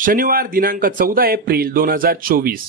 शनिवार दिनांक 14 एप्रिल 2024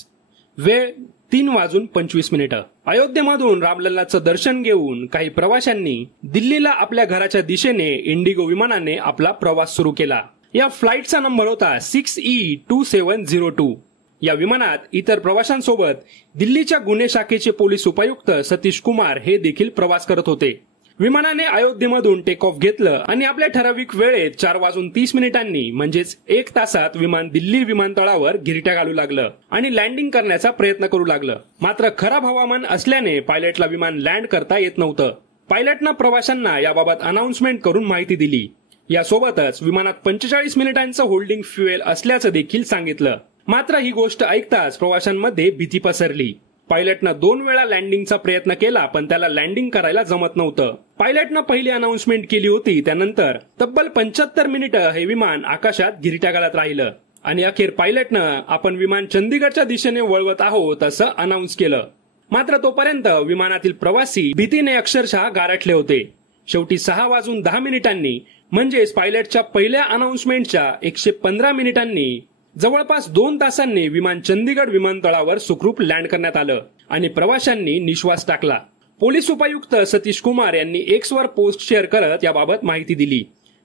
वेळ 3:25 अयोध्येमधून रामलल्लाचं दर्शन घेऊन काही प्रवाशांनी दिल्लीला आपल्या घराच्या दिशेने इंडिगो विमानाने आपला प्रवास सुरू केला। या फ्लाईटचा नंबर होता 6E2702। या विमानात इतर प्रवाशांसोबत दिल्लीच्या गुन्हे शाखेचे पोलीस उपायुक्त सतीश कुमार हे देखील प्रवास करत होते। विमानाने अयोध्येमधून टेक ऑफ घेतलं आणि आपल्या ठराविक वेळेत 4:30 म्हणजेच 1 तासात विमान दिल्ली विमानतळावर घिरट्या घालू लागलं आणि लँडिंग करण्याचा प्रयत्न करू लागलं। मात्र खराब हवामान असल्याने पायलटला विमान लँड करता येत नव्हतं। पायलटनं प्रवाशांना याबाबत अनाउन्समेंट करून माहिती दिली। यासोबतच विमानात 45 मिनिटांचं होल्डिंग फ्युएल असल्याचं देखील सांगितलं। मात्र ही गोष्ट ऐकताच प्रवाशांमध्ये भीती पसरली। पायलटनं 2 वेळा लँडिंगचा प्रयत्न केला पण त्याला लँडिंग करायला जमत नव्हतं। पायलटनं पहिली अनाउन्समेंट केली होती, त्यानंतर तब्बल 75 मिनिटं हे विमान आकाशात घिरट्या घालत राहिलं आणि अखेर पायलटनं आपण विमान चंदीगडच्या दिशेने वळवत आहोत असं अनाउन्स केलं। मात्र तोपर्यंत विमानातील प्रवासी भीतीने अक्षरशः गारठले होते। शेवटी 6:10 म्हणजेच पायलटच्या पहिल्या अनाउन्समेंटच्या 115 मिनिटांनी जवळपास 2 तासांनी विमान चंदीगड विमानतळावर सुखरूप लँड करण्यात आलं आणि प्रवाशांनी निश्वास टाकला। पोलीस उपायुक्त सतीश कुमार यांनी एक्सवर पोस्ट शेअर करत याबाबत माहिती दिली।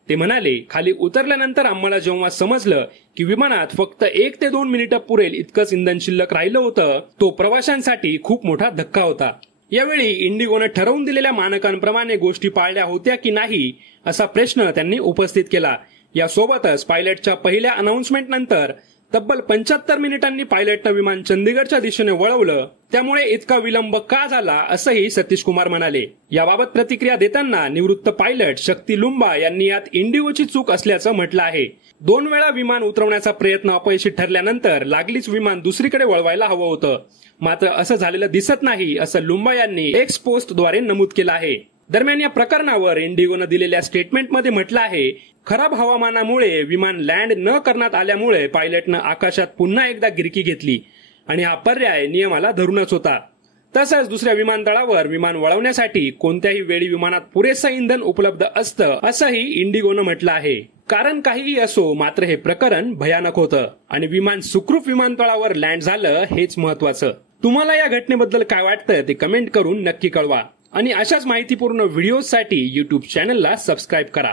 ते म्हणाले, खाली उतरल्यानंतर आम्हाला जेव्हा समजलं की विमानात फक्त 1 ते 2 मिनिटं पुरेल इतकंच इंधन शिल्लक राहिलं होतं, तो प्रवाशांसाठी खूप मोठा धक्का होता। यावेळी इंडिगोनं ठरवून दिलेल्या मानकांप्रमाणे गोष्टी पाळल्या होत्या की नाही असा प्रश्न त्यांनी उपस्थित केला। यासोबतच पायलटच्या पहिल्या अनाउन्समेंट नंतर तब्बल 75 मिनिटांनी पायलटनं विमान चंदीगडच्या दिशेने वळवलं, त्यामुळे इतका विलंब का झाला असंही सतीश कुमार म्हणाले। याबाबत प्रतिक्रिया देताना निवृत्त पायलट शक्ती लुंबा यांनी यात इंडिगोची चूक असल्याचं म्हटलं आहे। 2 वेळा विमान उतरवण्याचा प्रयत्न अपयशी ठरल्यानंतर लागलीच विमान दुसरीकडे वळवायला हवं होतं, मात्र असं झालेलं दिसत नाही असं लुंबा यांनी एक्स पोस्टद्वारे नमूद केलं आहे। दरम्यान या प्रकरणावर इंडिगोनं दिलेल्या स्टेटमेंटमध्ये म्हटलं आहे, खराब हवामानामुळे विमान लँड न करण्यात आल्यामुळे पायलटनं आकाशात पुन्हा एकदा गिरकी घेतली आणि हा पर्याय नियमाला धरूनच होता। तसंच दुसऱ्या विमानतळावर विमान वळवण्यासाठी कोणत्याही वेळी विमानात पुरेसं इंधन उपलब्ध असतं असंही इंडिगोनं म्हटलं आहे। कारण काहीही असो, मात्र हे प्रकरण भयानक होतं आणि विमान सुखरूप विमानतळावर लँड झालं हेच महत्वाचं। तुम्हाला या घटनेबद्दल काय वाटतं ते कमेंट करून नक्की कळवा आणि अशाच माहितीपूर्ण व्हिडिओसाठी YouTube चॅनलला सबस्क्राईब करा।